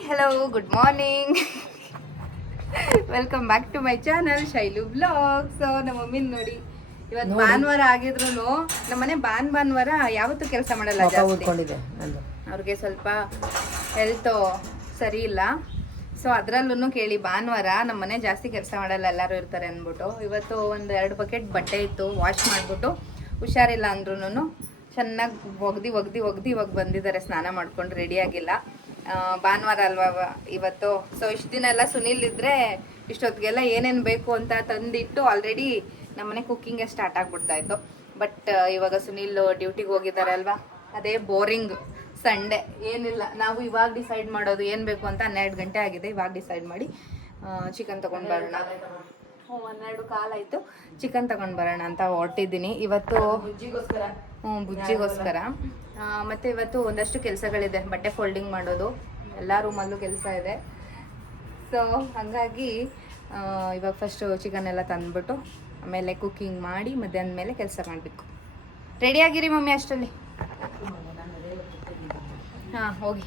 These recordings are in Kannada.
Hello good morning welcome back to my channel Shailu blog so ನಮ್ಮ ಮಮ್ಮಿನ ನೋಡಿ ಇವತ್ತು ಭಾನುವಾರ ಆಗಿದ್ರು ನಮ್ಮನೆ ಭಾನ್ ಭಾನುವಾರ ಯಾವತ್ತೂ ಕೆಲಸ ಮಾಡಲ್ಲ ಅವ್ರಿಗೆ ಸ್ವಲ್ಪ ಹೆಲ್ತ್ ಸರಿ ಇಲ್ಲ. ಸೊ ಅದರಲ್ಲೂ ಕೇಳಿ ಭಾನುವಾರ ನಮ್ಮ ಮನೆ ಜಾಸ್ತಿ ಕೆಲಸ ಮಾಡಲ್ಲ ಎಲ್ಲರೂ ಇರ್ತಾರೆ ಅಂದ್ಬಿಟ್ಟು. ಇವತ್ತು ಒಂದು ಎರಡು ಬಕೆಟ್ ಬಟ್ಟೆ ಇತ್ತು ವಾಶ್ ಮಾಡಿಬಿಟ್ಟು. ಹುಷಾರಿಲ್ಲ ಅಂದ್ರೂ ಚೆನ್ನಾಗಿ ಒಗ್ದು ಒಗ್ದು ಒಗ್ದು ಇವಾಗ ಬಂದಿದ್ದಾರೆ ಸ್ನಾನ ಮಾಡ್ಕೊಂಡು ರೆಡಿ ಆಗಿಲ್ಲ. ಆ, ಭಾನುವಾರ ಅಲ್ವಾ ಇವತ್ತು? ಸೊ ಇಷ್ಟು ದಿನ ಎಲ್ಲ ಸುನಿಲ್ ಇದ್ರೆ ಇಷ್ಟೊತ್ತಿಗೆಲ್ಲ ಏನೇನು ಬೇಕು ಅಂತ ತಂದಿಟ್ಟು ಆಲ್ರೆಡಿ ನಮ್ಮನೆ ಕುಕ್ಕಿಂಗೇ ಸ್ಟಾರ್ಟ್ ಆಗ್ಬಿಡ್ತಾ ಇತ್ತು. ಬಟ್ ಇವಾಗ ಸುನಿಲ್ ಡ್ಯೂಟಿಗೆ ಹೋಗಿದ್ದಾರೆ ಅಲ್ವಾ? ಅದೇ ಬೋರಿಂಗ್ ಸಂಡೇ ಏನಿಲ್ಲ, ನಾವು ಇವಾಗ ಡಿಸೈಡ್ ಮಾಡೋದು ಏನು ಬೇಕು ಅಂತ ಹನ್ನೆರಡು ಗಂಟೆ ಆಗಿದೆ. ಇವಾಗ ಡಿಸೈಡ್ ಮಾಡಿ ಚಿಕನ್ ತೊಗೊಂಡು ಬರೋಣ. ಹನ್ನೆರಡು ಕಾಲಾಯಿತು ಚಿಕನ್ ತಗೊಂಡ್ ಬರೋಣ ಅಂತ ಹೊರಟಿದ್ದೀನಿ. ಇವತ್ತು ಬುಜ್ಜಿಗೋಸ್ಕರ. ಹ್ಞೂ ಬುಜ್ಜಿಗೋಸ್ಕರ. ಮತ್ತೆ ಇವತ್ತು ಒಂದಷ್ಟು ಕೆಲಸಗಳಿದೆ. ಬಟ್ಟೆ ಫೋಲ್ಡಿಂಗ್ ಮಾಡೋದು. ಎಲ್ಲ ರೂಮಲ್ಲೂ ಕೆಲಸ ಇದೆ. ಸೊ ಹಾಗಾಗಿ ಇವಾಗ ಫಸ್ಟು ಚಿಕನ್ ಎಲ್ಲ ತಂದ್ಬಿಟ್ಟು ಆಮೇಲೆ ಕುಕ್ಕಿಂಗ್ ಮಾಡಿ ಮಧ್ಯಾಹ್ನ ಮೇಲೆ ಕೆಲಸ ಮಾಡಬೇಕು. ರೆಡಿ ಆಗಿರಿ ಮಮ್ಮಿ ಅಷ್ಟರಲ್ಲಿ? ಹಾಂ ಹೋಗಿ.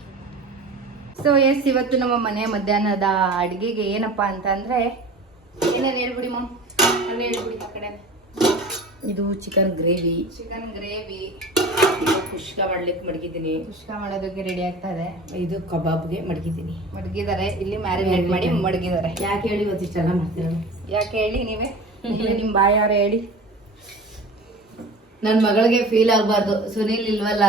ಸೊ ಎಸ್ ಇವತ್ತು ನಮ್ಮ ಮನೆ ಮಧ್ಯಾಹ್ನದ ಅಡುಗೆಗೆ ಏನಪ್ಪ ಅಂತಂದರೆ ಏನೇನು ಹೇಳ್ಬಿಡಿ ಮಮ್. ಅಲ್ಲಿ ಹೇಳ್ಬಿಡಿ ಆ ಕಡೆ ಇದು chicken gravy chicken gravy kushka ಮಾಡ್ಲಿಕ್ಕೆ ಮಡಗಿದ್ದೀನಿ. ಕುಷ್ಕ ಮಾಡೋದಕ್ಕೆ ರೆಡಿ ಆಗ್ತಾ ಇದೆ ಇದು ಕಬಾಬ್ಗೆ ಮಡಗಿದ್ದೀನಿ. ಮಡಗಿದ್ದಾರೆ ಇಲ್ಲಿ ಮ್ಯಾರಿನೇಟ್ ಮಾಡಿ ಮಡಗಿದ್ದಾರೆ ಯಾಕೆ ಹೇಳಿ ಇವತ್ತು ಚೆನ್ನಾಗಿ ಮಾಡ್ತೀರ? ಯಾಕೆ ಹೇಳಿ ನೀವೇ? ನಿಮ್ಮ ಬಾಯಾರ ಹೇಳಿ. ನನ್ನ ಮಗಳಿಗೆ ಫೀಲ್ ಆಗ್ಬಾರ್ದು. ಸುನಿಲ್ ಇಲ್ವಲ್ಲ?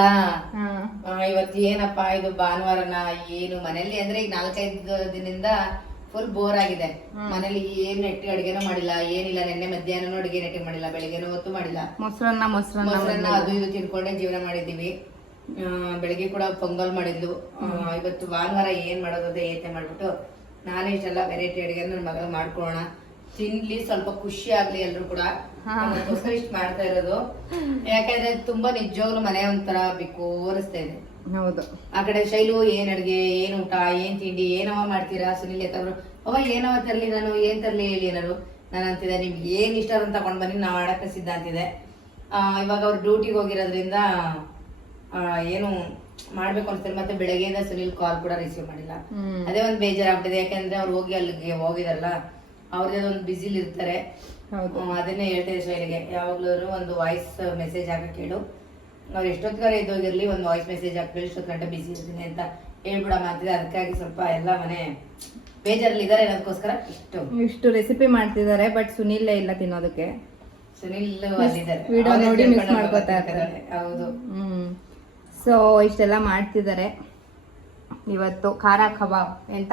ಇವತ್ತು ಏನಪ್ಪ ಇದು ಭಾನುವಾರನ ಏನು ಮನೇಲಿ ಅಂದ್ರೆ ಈಗ ನಾಲ್ಕೈದು ದಿನದಿಂದ ಫುಲ್ ಬೋರ್ ಆಗಿದೆ. ಮನೇಲಿ ಏನ್ ನೆಟ್ಟಿ ಅಡಿಗೆನೂ ಮಾಡಿಲ್ಲ ಏನಿಲ್ಲ ನಿನ್ನೆ ಮಧ್ಯಾಹ್ನ ಅಡಿಗೆ ನೆಟ್ಟಿ ಮಾಡಿಲ್ಲ ಬೆಳಿಗ್ಗೆನೂ ಹೊತ್ತು ಮಾಡಿಲ್ಲ. ಮೊಸರನ್ನ ಮೊಸರನ್ನ ಅದು ಇದು ತಿನ್ಕೊಂಡೆ ಜೀವನ ಮಾಡಿದ್ದೀವಿ. ಬೆಳಿಗ್ಗೆ ಕೂಡ ಪೊಂಗಲ್ ಮಾಡಿದ್ಲು. ಇವತ್ತು ಭಾನುವಾರ ಏನ್ ಮಾಡೋದು ಏತೆ ಯೋಚನೆ ಮಾಡ್ಬಿಟ್ಟು ನಾನೇ ಇಷ್ಟೆಲ್ಲ ವೆರೈಟಿ ಅಡಿಗೆ ನನ್ನ ಮಗಳು ಮಾಡ್ಕೊಳ್ಳೋಣ. ತಿನ್ಲಿ ಸ್ವಲ್ಪ ಖುಷಿ ಆಗ್ಲಿ ಎಲ್ರು ಕೂಡ. ಅದಕ್ಕೋಸ್ಕರ ಇಷ್ಟ ಮಾಡ್ತಾ ಇರೋದು. ಯಾಕಂದ್ರೆ ತುಂಬಾ ನಿಜವಾಗ್ಲೂ ಮನೆ ಒಂಥರ ಬಿಕ್ಕು ಓರಿಸ್ತಾ ಇದೆ. ಹೌದು. ಆ ಕಡೆ ಶೈಲು ಏನ್ ಅಡ್ಗೆ ಏನ್ ಊಟ ಏನ್ ತಿಂಡಿ ಏನವ ಮಾಡ್ತೀರಾ? ಸುನಿಲ್ ಎತ್ತವ್ರು ಅವ ಏನವ ತರ್ಲಿ ನಾನು ಏನ್ ತರ್ಲಿ ಹೇಳಿ ಏನಾರು ನಾನು ಅಂತಿದ್ದೆ ನಿಮ್ಗೆ ಏನ್ ಇಷ್ಟ ಅಂತ ತಗೊಂಡ್ ಬನ್ನಿ ನಾವು ಮಾಡಕ್ಕೆ ಸಿದ್ಧ ಅಂತಿದೆ ಆ, ಇವಾಗ ಅವ್ರು ಡ್ಯೂಟಿಗೆ ಹೋಗಿರೋದ್ರಿಂದ ಆ, ಏನು ಮಾಡ್ಬೇಕು ಅನ್ಸ್ತಾರೆ ಮತ್ತೆ ಬೆಳಗ್ಗೆಯಿಂದ ಸುನಿಲ್ ಕಾಲ್ ಕೂಡ ರಿಸೀವ್ ಮಾಡಿಲ್ಲ. ಅದೇ ಒಂದು ಬೇಜಾರಾಗ್ಬಿಟ್ಟಿದೆ. ಯಾಕಂದ್ರೆ ಅವ್ರು ಹೋಗಿ ಅಲ್ಲಿಗೆ ಹೋಗಿದಾರಲ್ಲ ಅವ್ರದ್ದೇ ಒಂದು ಬ್ಯುಸಿಲಿ ಇರ್ತಾರೆ. ಅದನ್ನೇ ಹೇಳ್ತಾ ಇದ್ದೆ ಶೈಲಿಗೆ. ಯಾವಾಗ್ಲೂ ಒಂದು ವಾಯ್ಸ್ ಮೆಸೇಜ್ ಹಾಕಕ್ ಹೇಳು ಅವ್ರು ಎಷ್ಟೊತ್ತಿಗಾರ ಇದ್ದೋಗಿರ್ಲಿ ಒಂದು ವಾಯ್ಸ್ ಮೆಸೇಜ್ ಹಾಕಿ ಇಷ್ಟೊತ್ತು ಗಂಟೆ ಬಿಸಿ ಇರ್ತೀನಿ ಅಂತ ಹೇಳ್ಬಿಡ ಮಾಡ್ತಿದ್ದೆ ಅದಕ್ಕಾಗಿ ಸ್ವಲ್ಪ ಎಲ್ಲ ಮನೆ ಬೇಜಾರಲ್ಲಿ ಇದ್ದಾರೆ ಅದಕ್ಕೋಸ್ಕರ ಇಷ್ಟು. ಇಷ್ಟು ರೆಸಿಪಿ ಮಾಡ್ತಿದ್ದಾರೆ ಬಟ್ ಸುನಿಲ್ಲೇ ಇಲ್ಲ ತಿನ್ನೋದಕ್ಕೆ. ಸುನಿಲ್ ನೋಡಿ ಹೌದು. ಹ್ಮ್. ಸೊ ಇಷ್ಟೆಲ್ಲ ಮಾಡ್ತಿದ್ದಾರೆ. ಇವತ್ತು ಖಾರ ಕಬಾಬ್ ಎಂತ?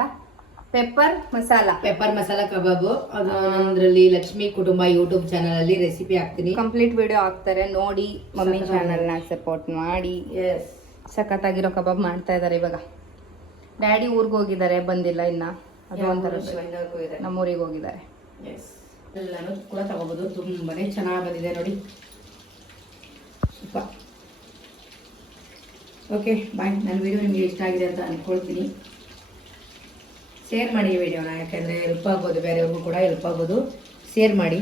ಪೆಪ್ಪರ್ ಮಸಾಲ ಪೆಪ್ಪರ್ ಮಸಾಲ ಕಬಾಬು ಅದು ನಮ್ದ್ರಲ್ಲಿ ಲಕ್ಷ್ಮಿ ಕುಟುಂಬ ಯೂಟ್ಯೂಬ್ ಚಾನಲ್ ಅಲ್ಲಿ ರೆಸಿಪಿ ಹಾಕ್ತೀನಿ. ಕಂಪ್ಲೀಟ್ ವಿಡಿಯೋ ಹಾಕ್ತಾರೆ. ನೋಡಿ ಮಮ್ಮಿ ನ ಸಪೋರ್ಟ್ ಮಾಡಿ. ಎಸ್ ಸಖತ್ತಾಗಿರೋ ಕಬಾಬ್ ಮಾಡ್ತಾ ಇದ್ದಾರೆ ಇವಾಗ. ಡ್ಯಾಡಿ ಊರಿಗೆ ಹೋಗಿದ್ದಾರೆ ಬಂದಿಲ್ಲ ಇನ್ನ. ಅದು ಒಂಥರ ನಮ್ಮೂರಿಗೆ ಹೋಗಿದ್ದಾರೆ. ಎಸ್ ಎಲ್ಲಾನು ಕೂಡ ತಗೋಬಹುದು ತುಂಬಾನೇ ಚೆನ್ನಾಗಿ ಬಂದಿದೆ ನೋಡಿ. ಓಕೆ ಬಾಯ್ ನನ್ನ ವಿಡಿಯೋ ನಿಮಗೆ ಇಷ್ಟ ಆಗಿದೆ ಅಂತ ಅನ್ಕೊಳ್ತೀನಿ. ಶೇರ್ ಮಾಡಿ ಈ ವಿಡಿಯೋನ ಯಾಕೆಂದರೆ ಹೆಲ್ಪ್ ಆಗ್ಬೋದು ಬೇರೆಯವ್ರಿಗೂ ಕೂಡ ಹೆಲ್ಪ್ ಆಗ್ಬೋದು. ಶೇರ್ ಮಾಡಿ.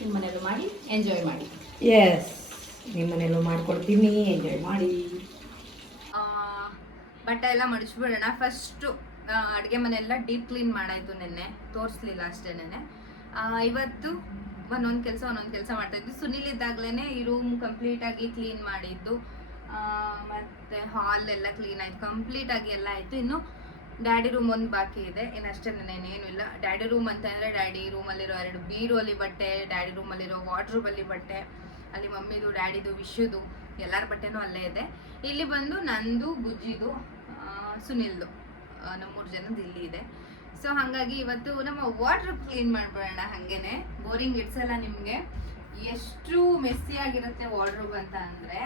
ನಿಮ್ಮ ಮನೆಯಲ್ಲೂ ಮಾಡಿ ಎಂಜಾಯ್ ಮಾಡಿ. ಎಸ್ ನಿಮ್ಮ ಮನೆಯಲ್ಲೂ ಮಾಡ್ಕೊಡ್ತೀನಿ ಎಂಜಾಯ್ ಮಾಡಿ. ಬಟ್ಟೆ ಎಲ್ಲ ಮಡಿಸ್ಬಿಡೋಣ ಫಸ್ಟು ಅಡುಗೆ ಮನೆಯೆಲ್ಲ ಡೀಪ್ ಕ್ಲೀನ್ ಮಾಡಾಯಿತು ನಿನ್ನೆ. ತೋರಿಸ್ಲಿಲ್ಲ ಅಷ್ಟೇ ನೆನ್ನೆ. ಆ, ಇವತ್ತು ಒಂದೊಂದು ಕೆಲಸ ಒಂದೊಂದು ಕೆಲಸ ಮಾಡ್ತಾ ಇದ್ವಿ. ಸುನಿಲ್ ಇದ್ದಾಗಲೇ ಈ ರೂಮ್ ಕಂಪ್ಲೀಟಾಗಿ ಕ್ಲೀನ್ ಮಾಡಿದ್ದು. ಮತ್ತೆ ಹಾಲ್ ಎಲ್ಲ ಕ್ಲೀನ್ ಆಯ್ತು. ಕಂಪ್ಲೀಟ್ ಆಗಿ ಎಲ್ಲ ಆಯ್ತು. ಇನ್ನು ಡ್ಯಾಡಿ ರೂಮ್ ಒಂದು ಬಾಕಿ ಇದೆ. ಇನ್ನಷ್ಟೇ ಇನ್ನೇನು ಇಲ್ಲ. ಡ್ಯಾಡಿ ರೂಮ್ ಅಂತ ಅಂದರೆ ಡ್ಯಾಡಿ ರೂಮಲ್ಲಿರೋ ಎರಡು ಬೀರುವಲ್ಲಿ ಬಟ್ಟೆ ಡ್ಯಾಡಿ ರೂಮಲ್ಲಿರೋ ವಾಟ್ರೂಬಲ್ಲಿ ಬಟ್ಟೆ, ಅಲ್ಲಿ ಮಮ್ಮಿದು ಡ್ಯಾಡಿದು ವಿಶುದು ಎಲ್ಲರ ಬಟ್ಟೆನೂ ಅಲ್ಲೇ ಇದೆ. ಇಲ್ಲಿ ಬಂದು ನಂದು, ಬುಜ್ಜಿದು ಸುನಿಲ್ದು. ನಮ್ಮೂರು ನಮ್ಮ ಮೂರು ಜನದ್ದು ಇಲ್ಲಿ ಇದೆ. ಸೊ ಹಾಗಾಗಿ ಇವತ್ತು ನಮ್ಮ ವಾಟರ್ ಕ್ಲೀನ್ ಮಾಡ್ಬಿಡೋಣ ಹಾಗೇನೆ. ಬೋರಿಂಗ್ ಇಡ್ಸಲ್ಲ ನಿಮಗೆ. ಎಷ್ಟು ಮೆಸ್ಸಿ ಆಗಿರುತ್ತೆ ವಾರ್ಡ್ರೋಬ್ ಅಂತ ಅಂದರೆ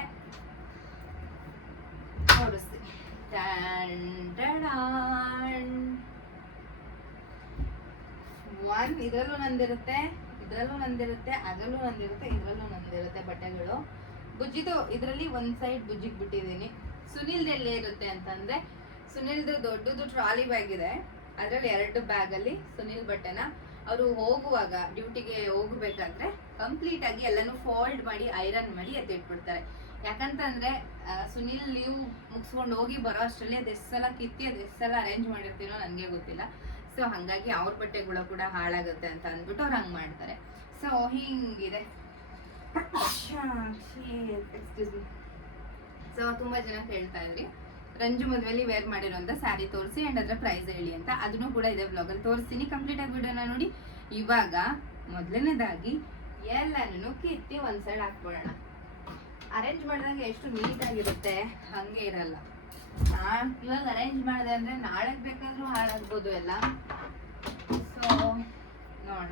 ಒನ್ ಇದರಲ್ಲೂ ನಂದಿರುತ್ತೆ ಇದರಲ್ಲೂ ನಂದಿರುತ್ತೆ ಅದರಲ್ಲೂ ನಂದಿರುತ್ತೆ ಇದರಲ್ಲೂ ನಂದಿರುತ್ತೆ ಬಟ್ಟೆಗಳು. ಬುಜ್ಜಿದು, ಇದರಲ್ಲಿ ಒಂದ್ ಸೈಡ್ ಬುಜ್ಜಿಗೆ ಬಿಟ್ಟಿದ್ದೀನಿ. ಸುನಿಲ್ದು ಎಲ್ಲಿ ಇರುತ್ತೆ ಅಂತಂದ್ರೆ, ಸುನಿಲ್ದು ದೊಡ್ಡದು ಟ್ರಾಲಿ ಬ್ಯಾಗ್ ಇದೆ. ಅದರಲ್ಲಿ ಎರಡು ಬ್ಯಾಗ್ ಅಲ್ಲಿ ಸುನಿಲ್ ಬಟ್ಟೆನ. ಅವರು ಹೋಗುವಾಗ ಡ್ಯೂಟಿಗೆ ಹೋಗ್ಬೇಕಾದ್ರೆ ಕಂಪ್ಲೀಟ್ ಆಗಿ ಎಲ್ಲಾನು ಫೋಲ್ಡ್ ಮಾಡಿ ಐರನ್ ಮಾಡಿ ಎತ್ತಿಟ್ಬಿಡ್ತಾರೆ ಯಾಕಂತಂದ್ರೆ ಸುನಿಲ್ ಲೀವ್ ಮುಗಿಸ್ಕೊಂಡು ಹೋಗಿ ಬರೋ ಅಷ್ಟರಲ್ಲಿ ಅದೆಷ್ಟು ಸಲ ಕಿತ್ತಿ ಅದೆಷ್ಟು ಸಲ ಅರೇಂಜ್ ಮಾಡಿರ್ತೀನೋ ನನಗೆ ಗೊತ್ತಿಲ್ಲ. ಸೊ ಹಾಗಾಗಿ ಅವ್ರ ಬಟ್ಟೆಗಳು ಕೂಡ ಹಾಳಾಗುತ್ತೆ ಅಂತ ಅಂದ್ಬಿಟ್ಟು ಅವ್ರು ಹಂಗೆ ಮಾಡ್ತಾರೆ. ಸೊ ಹಿಂಗಿದೆ. ಸೊ ತುಂಬ ಜನ ಕೇಳ್ತಾ ಇದ್ರಿ. ರಂಜು ಮದುವೆಲಿ ವೇರ್ ಮಾಡಿರುವಂತ ಸ್ಯಾರಿ ತೋರಿಸಿ ಅಂಡ್ ಅದರ ಪ್ರೈಸ್ ಹೇಳಿ ಅಂತ. ಅದನ್ನು ಕೂಡ ಇದೆ ಬ್ಲಾಗಲ್ಲಿ ತೋರಿಸ್ತೀನಿ. ಕಂಪ್ಲೀಟ್ ಆಗಿ ವಿಡಿಯೋನ ನೋಡಿ. ಇವಾಗ ಮೊದಲನೇದಾಗಿ ಎಲ್ಲನೂ ಕಿತ್ತಿ ಒಂದು ಸೈಡ್ ಹಾಕ್ಬಿಡೋಣ. ಅರೇಂಜ್ ಮಾಡಿದಾಗ ಎಷ್ಟು ನೀಟಾಗಿರುತ್ತೆ ಹಂಗೆ ಇರಲ್ಲ. ಇವಾಗ ಅರೇಂಜ್ ಮಾಡಿದೆ ಅಂದ್ರೆ ನಾಳೆ ಬೇಕಾದರೂ ಹಾಳಾಗ್ಬೋದು ಎಲ್ಲ. ಸೊ ನೋಡ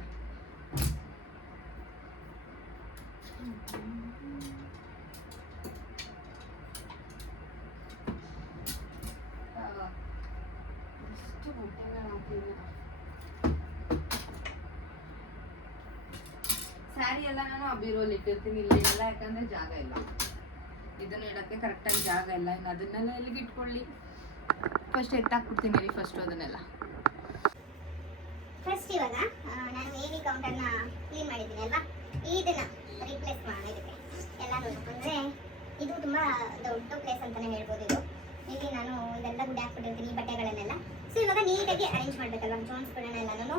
ಎಷ್ಟು ಬಟ್ಟೆಗಳು ಹಾಕಿದ್ದೀನಿ ಸ್ಯಾರಿ ಎಲ್ಲ ನಾನು ಆ ಇಟ್ಟಿರ್ತೀನಿ, ಇಲ್ಲಿ ಎಲ್ಲ ಯಾಕಂದ್ರೆ ಜಾಗ ಇಲ್ಲ. ಇದನ್ನ ಇಡಕ್ಕೆ ಕರೆಕ್ಟಾಗಿ ಜಾಗ ಇಲ್ಲ. ಇನ್ನು ಅದನ್ನೆಲ್ಲ ಎಲ್ಲಿಗೆ ಇಟ್ಕೊಳ್ಳಿ? ಫಸ್ಟ್ ಎತ್ತಾಕ್ಬಿಡ್ತೀನಿ ರೀ ಫಸ್ಟ್ ಅದನ್ನೆಲ್ಲ. ಫಸ್ಟ್ ಇವಾಗ ನಾನು ಏನಿ ಕೌಂಟರ್ನ ಕ್ಲೀನ್ ಮಾಡಿದ್ದೀನಿ ಅಲ್ವಾ? ಇದನ್ನ ರೀಪ್ಲೇಸ್ ಮಾಡೋಣ ಎಲ್ಲ ಅಂದರೆ ಇದು ತುಂಬ ದೊಡ್ಡ ಪ್ಲೇಸ್ ಅಂತಾನೆ ಹೇಳ್ಬೋದು ಇದು. ಇಲ್ಲಿ ನಾನು ಇದೆಲ್ಲ ಗುಡ್ ಹಾಕ್ಬಿಟ್ಟಿರ್ತೀನಿ ಬಟ್ಟೆಗಳನ್ನೆಲ್ಲ. ಸೊ ಇವಾಗ ನೀಟಾಗಿ ಅರೇಂಜ್ ಮಾಡಬೇಕಲ್ವ? ನಾನು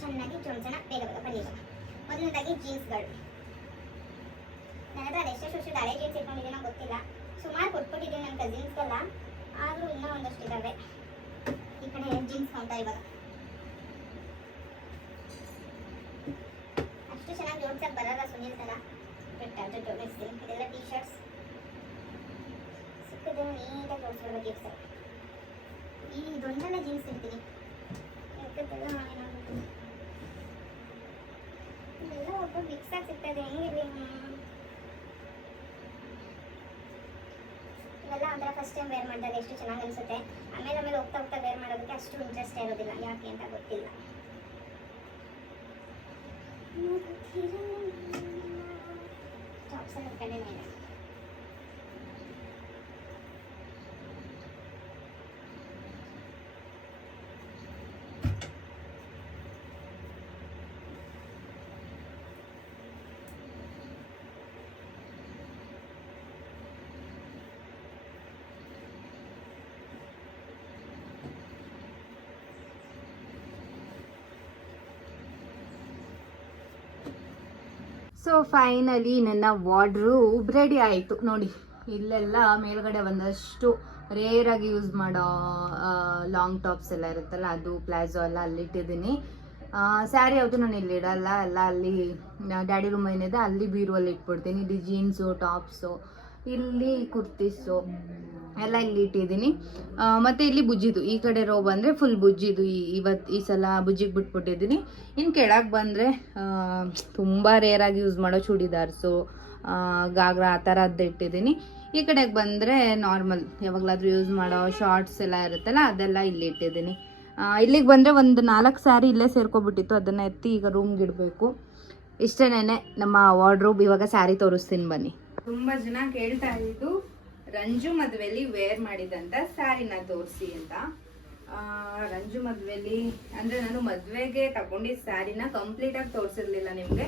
ಚೆನ್ನಾಗಿ ಜೋಡಿಸೋಣ ಬೇಗ ಬೇಗ ಬನ್ನಿ ಮೊದಲನೇದಾಗಿ ಜೀನ್ಸ್ಗಳು. ನನ್ನ ಹತ್ರ ಅದೆಷ್ಟು ವರ್ಷದ ಹಳೆ ಜೀನ್ಸ್ ಇಟ್ಕೊಂಡಿದ್ದೀನೋ ಗೊತ್ತಿಲ್ಲ. ಸುಮಾರು ಕೊಟ್ಬಿಟ್ಟಿದ್ದೀನಿ ನನ್ನ ಕಸಿನ್ಸ್ಗೆಲ್ಲ ಆದರೂ ಇನ್ನೂ ಒಂದಷ್ಟು ಇದ್ದಾವೆ ಈ ಕಡೆ ಜೀನ್ಸ್ ಕೌಂಟರ್ ಇವಾಗ. ಅಷ್ಟು ಚೆನ್ನಾಗಿ ಜೋಡ್ಸಕ್ಕೆ ಬರಲ್ಲ ಸುನಿಲ್ ಸಲ ಬಟ್ ಅದು ಜೋಡಿಸ್ತೀನಿ ಇದೆಲ್ಲ ಟೀ ಶರ್ಟ್ಸ್ ಸಿಕ್ಕಿದ್ರೆ ನೀಟಾಗಿ ಜೋಡಿಸ್ಕೊಳ್ಬೇಕು ಇವ್ ಸರ್ ಈ ಇದೊಂದೆಲ್ಲ ಜೀನ್ಸ್ ಇರ್ತೀನಿ ಇದೆಲ್ಲ ಒಬ್ಬ ಮಿಕ್ಸ್ ಆಗಿ ಸಿಗ್ತದೆ ಹೆಂಗಿರ್ಲಿ ಇವೆಲ್ಲ ಒಂಥರ ಫಸ್ಟ್ ಟೈಮ್ ವೇರ್ ಮಾಡಿದಾಗ ಎಷ್ಟು ಚೆನ್ನಾಗಿ ಅನಿಸುತ್ತೆ. ಆಮೇಲೆ ಆಮೇಲೆ ಹೋಗ್ತಾ ಹೋಗ್ತಾ ವೇರ್ ಮಾಡೋದಕ್ಕೆ ಅಷ್ಟು ಇಂಟ್ರೆಸ್ಟ್ ಇರೋದಿಲ್ಲ, ಯಾಕೆ ಅಂತ ಗೊತ್ತಿಲ್ಲ. ಟಾಪ್ಸ್ ಎಲ್ಲ ಕಡೆನೇ ಸೊ ಫೈನಲಿ ನನ್ನ ವಾರ್ಡ್ರೂಬ್ ರೆಡಿ ಆಯಿತು. ನೋಡಿ, ಇಲ್ಲೆಲ್ಲ ಮೇಲ್ಗಡೆ ಒಂದಷ್ಟು ರೇರ್ ಆಗಿ ಯೂಸ್ ಮಾಡೋ ಲಾಂಗ್ ಟಾಪ್ಸ್ ಎಲ್ಲ ಇರುತ್ತಲ್ಲ, ಅದು ಪ್ಲಾಜೋ ಎಲ್ಲ ಅಲ್ಲಿಟ್ಟಿದ್ದೀನಿ. ಸ್ಯಾರಿ ಯಾವುದು ನಾನು ಇಲ್ಲಿ ಇಡಲ್ಲ, ಎಲ್ಲ ಅಲ್ಲಿ ಡ್ಯಾಡಿ ರೂಮ್ ಏನಿದೆ, ಅಲ್ಲಿ ಬೀರುವಲ್ಲಿ ಇಟ್ಬಿಡ್ತೀನಿ. ಇದು ಜೀನ್ಸು ಟಾಪ್ಸು ಇಲ್ಲಿ ಕುರ್ತಿಸು. ಎಲ್ಲ ಇಲ್ಲಿ ಇಟ್ಟಿದ್ದೀನಿ. ಮತ್ತು ಇಲ್ಲಿ ಬುಜ್ಜಿದು. ಈ ಕಡೆ ರೋ ಬಂದರೆ ಫುಲ್ ಬುಜ್ಜಿದು. ಈ ಇವತ್ತು ಈ ಸಲ ಬುಜ್ಜಿಗೆ ಬಿಟ್ಬಿಟ್ಟಿದ್ದೀನಿ. ಇನ್ನು ಕೆಳಗೆ ಬಂದರೆ ತುಂಬ ರೇರಾಗಿ ಯೂಸ್ ಮಾಡೋ ಚೂಡಿದಾರ್ಸು ಗಾಗ್ರಾ ಆ ಥರದ್ದು ಇಟ್ಟಿದ್ದೀನಿ. ಈ ಕಡೆಗೆ ಬಂದರೆ ನಾರ್ಮಲ್ ಯಾವಾಗಲಾದ್ರೂ ಯೂಸ್ ಮಾಡೋ ಶಾರ್ಟ್ಸ್ ಎಲ್ಲ ಇರುತ್ತಲ್ಲ, ಅದೆಲ್ಲ ಇಲ್ಲಿ ಇಟ್ಟಿದ್ದೀನಿ. ಇಲ್ಲಿಗೆ ಬಂದರೆ ಒಂದು ನಾಲ್ಕು ಸ್ಯಾರಿ ಇಲ್ಲೇ ಸೇರ್ಕೊಬಿಟ್ಟಿತ್ತು. ಅದನ್ನು ಎತ್ತಿ ಈಗ ರೂಮ್ಗೆ ಇಡಬೇಕು. ಇಷ್ಟೇನೆ ನಮ್ಮ ವಾರ್ಡ್ರೋಬ್ ಇವಾಗ ಸ್ಯಾರಿ ತೋರಿಸ್ತೀನಿ ಬನ್ನಿ. ತುಂಬ ಜನ ಕೇಳ್ತಾ ಇದ್ದು, ರಂಜು ಮದುವೆಲಿ ವೇರ್ ಮಾಡಿದಂತ ಸ್ಯಾರಿನ ತೋರಿಸಿ ಅಂತ. ರಂಜು ಮದುವೆಲಿ ಅಂದ್ರೆ ನಾನು ಮದುವೆಗೆ ತಗೊಂಡಿದ್ದ ಸ್ಯಾರಿನ ಕಂಪ್ಲೀಟ್ ಆಗಿ ತೋರಿಸಿರ್ಲಿಲ್ಲ ನಿಮ್ಗೆ.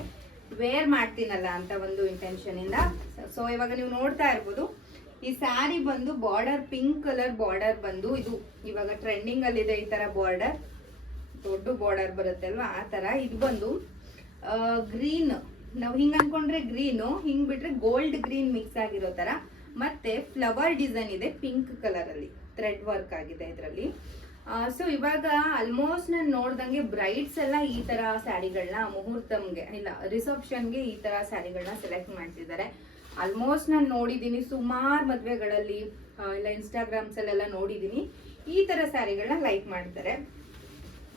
ವೇರ್ ಮಾಡ್ತೀನಲ್ಲ ಅಂತ ಒಂದು ಇಂಟೆನ್ಷನ್ ಇಂದ. ಸೊ ಇವಾಗ ನೀವು ನೋಡ್ತಾ ಇರ್ಬೋದು, ಈ ಸ್ಯಾರಿ ಬಂದು ಬಾರ್ಡರ್ ಪಿಂಕ್ ಕಲರ್ ಬಾರ್ಡರ್ ಬಂದು ಇದು ಇವಾಗ ಟ್ರೆಂಡಿಂಗ್ ಅಲ್ಲಿ ಇದೆ ಈ ತರ ಬಾರ್ಡರ್ ದೊಡ್ಡ ಬಾರ್ಡರ್ ಬರುತ್ತೆ ಅಲ್ವಾ? ಆ ತರ ಇದು ಬಂದು ಗ್ರೀನ್ ನಾವು ಹಿಂಗ್ ಅನ್ಕೊಂಡ್ರೆ ಗ್ರೀನು, ಹಿಂಗ್ ಬಿಟ್ರೆ ಗೋಲ್ಡ್ ಗ್ರೀನ್ ಮಿಕ್ಸ್ ಆಗಿರೋ ತರ. ಮತ್ತೆ ಫ್ಲವರ್ ಡಿಸೈನ್ ಇದೆ ಪಿಂಕ್ ಕಲರ್ ಅಲ್ಲಿ ಥ್ರೆಡ್ ವರ್ಕ್ ಆಗಿದೆ ಇದರಲ್ಲಿ. ಸೊ ಇವಾಗ ಆಲ್ಮೋಸ್ಟ್ ನಾನು ನೋಡ್ದಂಗೆ ಬ್ರೈಡ್ಸ್ ಎಲ್ಲ ಈ ತರ ಸ್ಯಾರಿಗಳನ್ನ ಮುಹೂರ್ತಮ್ಗೆ, ಇಲ್ಲ, ರಿಸೆಪ್ಷನ್ಗೆ ಈ ತರ ಸ್ಯಾರಿಗಳನ್ನ ಸೆಲೆಕ್ಟ್ ಮಾಡ್ತಿದ್ದಾರೆ. ಆಲ್ಮೋಸ್ಟ್ ನಾನು ನೋಡಿದ್ದೀನಿ ಸುಮಾರು ಮದುವೆಗಳಲ್ಲಿ ಇಲ್ಲ ಇನ್ಸ್ಟಾಗ್ರಾಮ್ಸ್ ಅಲ್ಲೆಲ್ಲ ನೋಡಿದ್ದೀನಿ ಈ ತರ ಸ್ಯಾರಿಗಳನ್ನ ಲೈಕ್ ಮಾಡ್ತಾರೆ.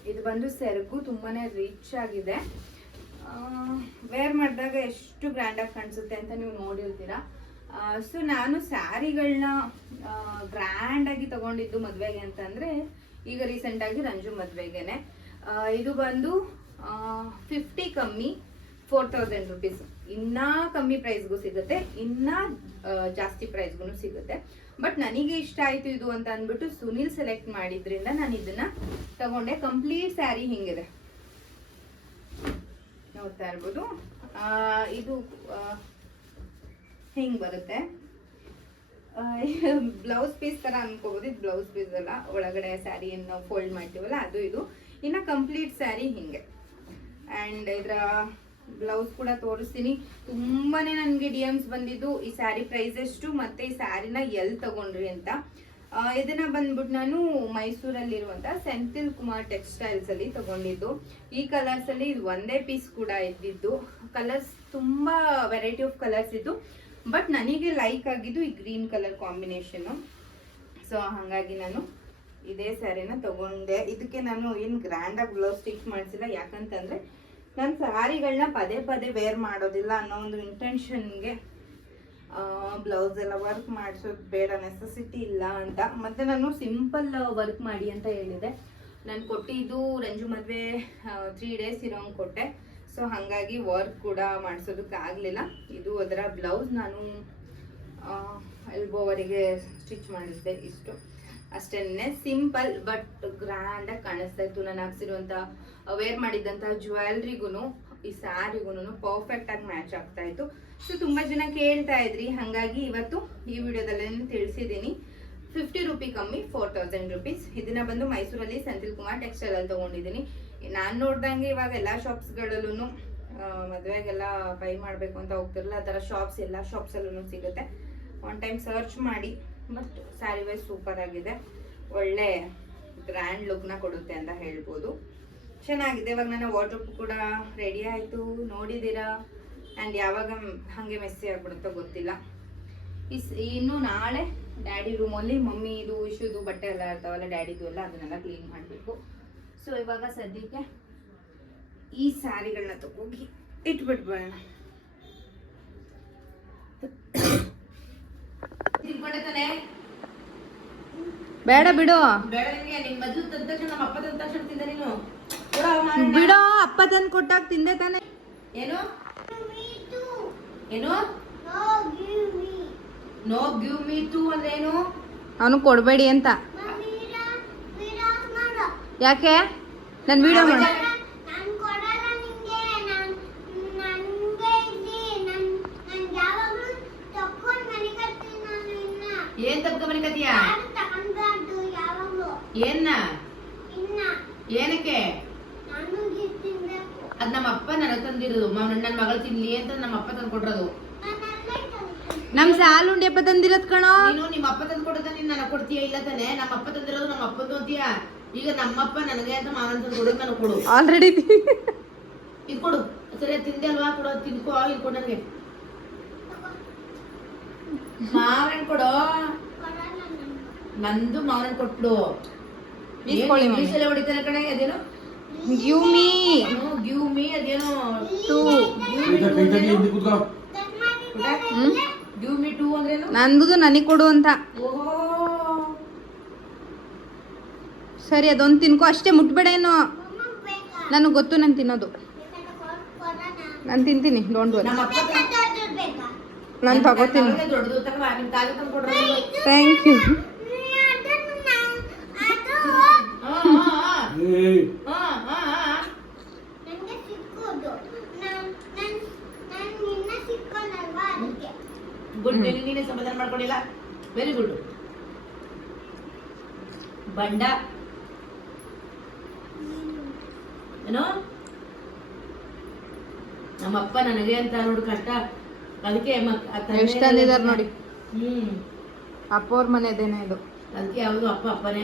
ಇದು ಬಂದು ಸೆರಗು ತುಂಬಾನೇ ರಿಚ್ ಆಗಿದೆ. ವೇರ್ ಮಾಡಿದಾಗ ಎಷ್ಟು ಗ್ರ್ಯಾಂಡಾಗಿ ಕಾಣಿಸುತ್ತೆ ಅಂತ ನೀವು ನೋಡಿರ್ತೀರಾ? ಸೊ ನಾನು ಸ್ಯಾರಿಗಳನ್ನ ಗ್ರ್ಯಾಂಡಾಗಿ ತಗೊಂಡಿದ್ದು ಮದುವೆಗೆ ಅಂತಂದರೆ ಈಗ ರೀಸೆಂಟಾಗಿ ರಂಜು ಮದುವೆಗೆನೆ. ಇದು ಬಂದು ಫಿಫ್ಟಿ ಕಮ್ಮಿ ಫೋರ್ ತೌಸಂಡ್ ರುಪೀಸ್ ಇನ್ನೂ ಕಮ್ಮಿ ಪ್ರೈಸ್ಗೂ ಸಿಗುತ್ತೆ, ಇನ್ನೂ ಜಾಸ್ತಿ ಪ್ರೈಸ್ಗೂ ಸಿಗುತ್ತೆ. ಬಟ್ ನನಗೆ ಇಷ್ಟ ಆಯಿತು ಇದು ಅಂತ ಅಂದ್ಬಿಟ್ಟು ಸುನಿಲ್ ಸೆಲೆಕ್ಟ್ ಮಾಡಿದ್ರಿಂದ ನಾನು ಇದನ್ನ ತಗೊಂಡೆ. ಕಂಪ್ಲೀಟ್ ಸ್ಯಾರಿ ಹಿಂಗಿದೆ. ನೋಡ್ತಾ ಇರ್ಬೋದು. ಇದು ಹಿಂಗ್ ಬರುತ್ತೆ? ಬ್ಲೌಸ್ ಪೀಸ್ ಥರ ಅನ್ಕೋಬಹುದು ಇದು ಬ್ಲೌಸ್ ಪೀಸ್ ಅಲ್ಲ. ಒಳಗಡೆ ಸ್ಯಾರಿಯನ್ನು ಫೋಲ್ಡ್ ಮಾಡ್ತೀವಲ್ಲ, ಅದು ಇದು. ಇನ್ನ ಕಂಪ್ಲೀಟ್ ಸ್ಯಾರಿ ಹಿಂಗೆ. ಆ್ಯಂಡ್ ಇದರ ಬ್ಲೌಸ್ ಕೂಡ ತೋರಿಸ್ತೀನಿ. ತುಂಬಾನೇ ನನಗೆ ಡಿ ಎಮ್ಸ್ ಬಂದಿದ್ದು. ಈ ಸ್ಯಾರಿ ಪ್ರೈಸ್ ಎಷ್ಟು, ಮತ್ತೆ ಈ ಸ್ಯಾರಿನ ಎಲ್ಲಿ ತಗೊಂಡ್ರಿ ಅಂತ. ಇದನ್ನ ಬಂದ್ಬಿಟ್ಟು ನಾನು ಮೈಸೂರಲ್ಲಿರುವಂತ ಸೆಂಥಿಲ್ ಕುಮಾರ್ ಟೆಕ್ಸ್ಟೈಲ್ಸ್ ಅಲ್ಲಿ ತಗೊಂಡಿದ್ದು. ಈ ಕಲರ್ಸ್ ಅಲ್ಲಿ ಇದು ಒಂದೇ ಪೀಸ್ ಕೂಡ ಇದ್ದಿದ್ದು. ಕಲರ್ಸ್ ತುಂಬಾ ವೆರೈಟಿ ಆಫ್ ಕಲರ್ಸ್ ಇದ್ದು. ಬಟ್ ನನಗೆ ಲೈಕ್ ಆಗಿದ್ದು ಈ ಗ್ರೀನ್ ಕಲರ್ ಕಾಂಬಿನೇಷನ್ ಸೊ ಹಾಗಾಗಿ ನಾನು ಇದೇ ಸ್ಯಾರಿನ ತಗೊಂಡೆ. ಇದಕ್ಕೆ ನಾನು ಏನು ಗ್ರ್ಯಾಂಡಾಗಿ ಬ್ಲೌಸ್ ಸ್ಟಿಚ್ ಮಾಡಿಸಿಲ್ಲ. ಯಾಕಂತಂದ್ರೆ, ನಾನು ಸ್ಯಾರಿಗಳನ್ನ ಪದೇ ಪದೇ ವೇರ್ ಮಾಡೋದಿಲ್ಲ ಅನ್ನೋ ಒಂದು ಇಂಟೆನ್ಷನ್ಗೆ ಬ್ಲೌಸ್ ಎಲ್ಲ ವರ್ಕ್ ಮಾಡಿಸೋದು ಬೇಡ ನೆಸೆಸಿಟಿ ಇಲ್ಲ ಅಂತ. ಮತ್ತೆ ನಾನು ಸಿಂಪಲ್ ವರ್ಕ್ ಮಾಡಿ ಅಂತ ಹೇಳಿದೆ. ನಾನು ಕೊಟ್ಟಿದ್ದು ರಂಜು ಮದುವೆ ತ್ರೀ ಡೇಸ್ ಇರೋಂಗೆ ಕೊಟ್ಟೆ. ಸೊ ಹಾಗಾಗಿ ವರ್ಕ್ ಕೂಡ ಮಾಡಿಸೋದಕ್ಕೆ ಆಗಲಿಲ್ಲ. ಇದು ಅದರ ಬ್ಲೌಸ್ ನಾನು ಎಲ್ಬೋವರೆಗೆ ಸ್ಟಿಚ್ ಮಾಡಿದ್ದೆ ಇಷ್ಟು. ಅಷ್ಟೇ ಸಿಂಪಲ್ ಬಟ್ ಗ್ರ್ಯಾಂಡಾಗಿ ಕಾಣಿಸ್ತಾ ಇತ್ತು. ನಾನು ಹಾಕ್ಸಿರುವಂಥ ವೇರ್ ಮಾಡಿದ್ದಂಥ ಜ್ಯುವೆಲ್ರಿಗೂ ಈ ಸ್ಯಾರಿಗೂ ಪರ್ಫೆಕ್ಟ್ ಆಗಿ ಮ್ಯಾಚ್ ಆಗ್ತಾ ಇತ್ತು. ಸೊ ತುಂಬಾ ಜನ ಕೇಳ್ತಾ ಇದ್ರಿ. ಹಾಗಾಗಿ ಇವತ್ತು ಈ ವಿಡಿಯೋದಲ್ಲಿ ತಿಳಿಸಿದ್ದೀನಿ. ಫಿಫ್ಟಿ ರುಪಿ ಕಮ್ಮಿ ಫೋರ್ ತೌಸಂಡ್ ರುಪೀಸ್ ಇದನ್ನ ಬಂದು ಮೈಸೂರಲ್ಲಿ ಸೆಂಥಿಲ್ ಕುಮಾರ್ ಟೆಕ್ಸ್ಟೈಲ್ ಅಲ್ಲಿ ತಗೊಂಡಿದ್ದೀನಿ. ನಾನು ನೋಡ್ದಂಗೆ ಇವಾಗ ಎಲ್ಲ ಶಾಪ್ಸ್ಗಳಲ್ಲೂ ಮದುವೆಗೆಲ್ಲ ಬೈ ಮಾಡಬೇಕು ಅಂತ ಹೋಗ್ತಿರಲ್ಲ, ಆ ಥರ ಶಾಪ್ಸ್ ಎಲ್ಲ ಶಾಪ್ಸಲ್ಲೂ ಸಿಗುತ್ತೆ. ಒನ್ ಟೈಮ್ ಸರ್ಚ್ ಮಾಡಿ ಬಟ್ ಸ್ಯಾರಿ ವೈಸ್ ಸೂಪರ್ ಆಗಿದೆ. ಒಳ್ಳೆ ಗ್ರ್ಯಾಂಡ್ ಲುಕ್ನ ಕೊಡುತ್ತೆ ಅಂತ ಹೇಳ್ಬೋದು. ಚೆನ್ನಾಗಿದೆ ಇವಾಗ ನನ್ನ ವಾಟ್ರೂಪ್ ಕೂಡ ರೆಡಿ ಆಯಿತು ನೋಡಿದ್ದೀರಾ ಆ್ಯಂಡ್ ಯಾವಾಗ ಹಾಗೆ ಮೆಸ್ಸಿ ಆಗ್ಬಿಡುತ್ತೋ ಗೊತ್ತಿಲ್ಲ ಇಸ್ ಇನ್ನು ನಾಳೆ ಡ್ಯಾಡಿ ರೂಮಲ್ಲಿ ಮಮ್ಮಿದು ಇಶುದು ಬಟ್ಟೆ ಎಲ್ಲ ಇರ್ತಾವಲ್ಲ ಡ್ಯಾಡಿದು ಎಲ್ಲ ಅದನ್ನೆಲ್ಲ ಕ್ಲೀನ್ ಮಾಡಬೇಕು ಸೊ ಇವಾಗ ಸದ್ಯಕ್ಕೆ ಈ ಸ್ಯಾರಿಗಳನ್ನ ತಗೋಗಿ ಇಟ್ಬಿಟ್ಬಿಡೋಣ ಬೇಡ ಬಿಡು ಬೇಡ ನಿಮ್ಮ ಮದ್ವೆ ತಂದ ತಕ್ಷಣ ನಮ್ಮ ಅಪ್ಪ ತಂದ ತಕ್ಷಣ ತಿಂದ ನೀನು ಬಿಡೋ ಅಪ್ಪ ತಂದು ಕೊಟ್ಟಾಗ ತಿಂದೆ ತಾನೆ. ಏನು? Me too. ಏನು? No, give me. No give me to ಅಂದ್ರೆ ಏನು ಅವನು ಕೊಡಬೇಡಿ ಅಂತ ಯಾಕೆ? ನಾನು ವಿಡಿಯೋ ಮಾಡಿ ನಾನು ಕೊಡಲ್ಲ ನಿಂಗೆ ನಾನು ನನಗೆ ಇಲ್ಲಿ ನಾನು ನಾನು ಯಾವಾಗಲೂ ತಕ್ಕೊಂಡು ಮನೆ ಕಟ್ತೀನಿ ನಾನು ಇನ್ನ ಏನ್ ತಪ್ಪ ಮನಿಕತಿಯ ಯಾರು ತಗೊಂಡ್ಬಾರ್ದು ಯಾವಾಗಲೂ ಏನ್ನ ಇನ್ನ ಏನಕ್ಕೆ ನಾನು ಗಿಫ್ಟ್ ತಿನ್ಬೇಕು ಅದ್ ನಮ್ಮ ಅಪ್ಪ ನನಗ್ ತಂದಿರೋದು ನನ್ನ ಮಗಳು ತಿನ್ಲಿ ಅಂತ ನಮ್ಮ ಅಪ್ಪ ತಂದು ಕೊಟ್ಟಿರೋದು ನಾನು ಅಲ್ಲೇ ತಂದು ನಮ್ ಸಾಲು ಉಂಡೆಪ್ಪ ತಂದಿರೋದ್ ಕಣೋ ನೀನು ನಿಮ್ಮ ಅಪ್ಪ ತಂದು ಕೊಡದ ನೀನ್ ನನಗೆ ಕೊಡ್ತೀಯ ಇಲ್ಲ ತಾನೆ? ನಮ್ಮ ಅಪ್ಪ ತಂದಿರೋದು ನಮ್ಮ ಅಪ್ಪ ಅಂತೀಯ? ಈಗ ನಮ್ಮಪ್ಪ ನನಗೆ ಅಂತ ಮಾವನ ತಂದು ಕೊಡು ನನಗೆ ಕೊಡು. ಆಲ್ರೆಡಿ ಇದು ಕೊಡು. ಸರಿ ತಿಂದೆ ಅಲ್ವಾ? ಕೊಡು ತಿನ್ಕೋ ಇದು ಕೊಡು ನನಗೆ. ಮಾವನ್ ಕೊಡು. ನಂದು ಮಾವನ್ ಕೊಟ್ಲು. ಇಸ್ಕೊಳ್ಳಿ ಮಮ್ಮಿ. ಇಂಗ್ಲೀಷ್ ಹೊಡಿತಾನೆ ಕಣೆ ಅದೇನು? ಗಿವ್ ಮೀ ಗಿವ್ ಮೀ ಅದೇನು ಟೂ ಕಟ್ ಮೀ ಹ್ಮ್? ಗಿವ್ ಮೀ ಟೂ ಅಂದ್ರೇನು? ನಂದು ನನಗೆ ಕೊಡು ಅಂತ. ಸರಿ ಅದೊಂದು ತಿನ್ಕೋ. ಅಷ್ಟೇ ಮುಟ್ಬೇಡ ಏನು? ನನಗೆ ಗೊತ್ತು ನಾನು ತಿನ್ನೋದು. ನಾನು ತಿಂತೀನಿ ಡೋಂಟ್ ವರಿ ನಾನು ತಗೋತೀನಿ. ಥ್ಯಾಂಕ್ ಯು ಅದನ್ನು ನಾನು ಅದು ನನಗೆ ಸಿಕ್ಕೋದು ನಾನು ನಾನು ನಾನು ನಿನ್ನ ಸಿಕ್ಕೋನಲ್ವಾ ಅದಕ್ಕೆ ಗುಡ್ ನೀನು ನೀನೇ ಸಮಾಧಾನ ಮಾಡ್ಕೊಂಡಿಲ್ಲ? ವೆರಿ ಗುಡ್ ಬಂಡ. ಏನೋ? ನಮ್ಮಪ್ಪ ನನಗೆ ಅಂತ ನೋಡು ಕಷ್ಟ. ಅದಕ್ಕೆ ತಂದಿದಾರ್ ನೋಡಿ. ಹ್ಮ್. ಅಪ್ಪ ಅವ್ರ ಮನೆದೇನೆ ಇದು. ಅದಕ್ಕೆ ಯಾವುದು ಅಪ್ಪ ಅಪ್ಪನೇ.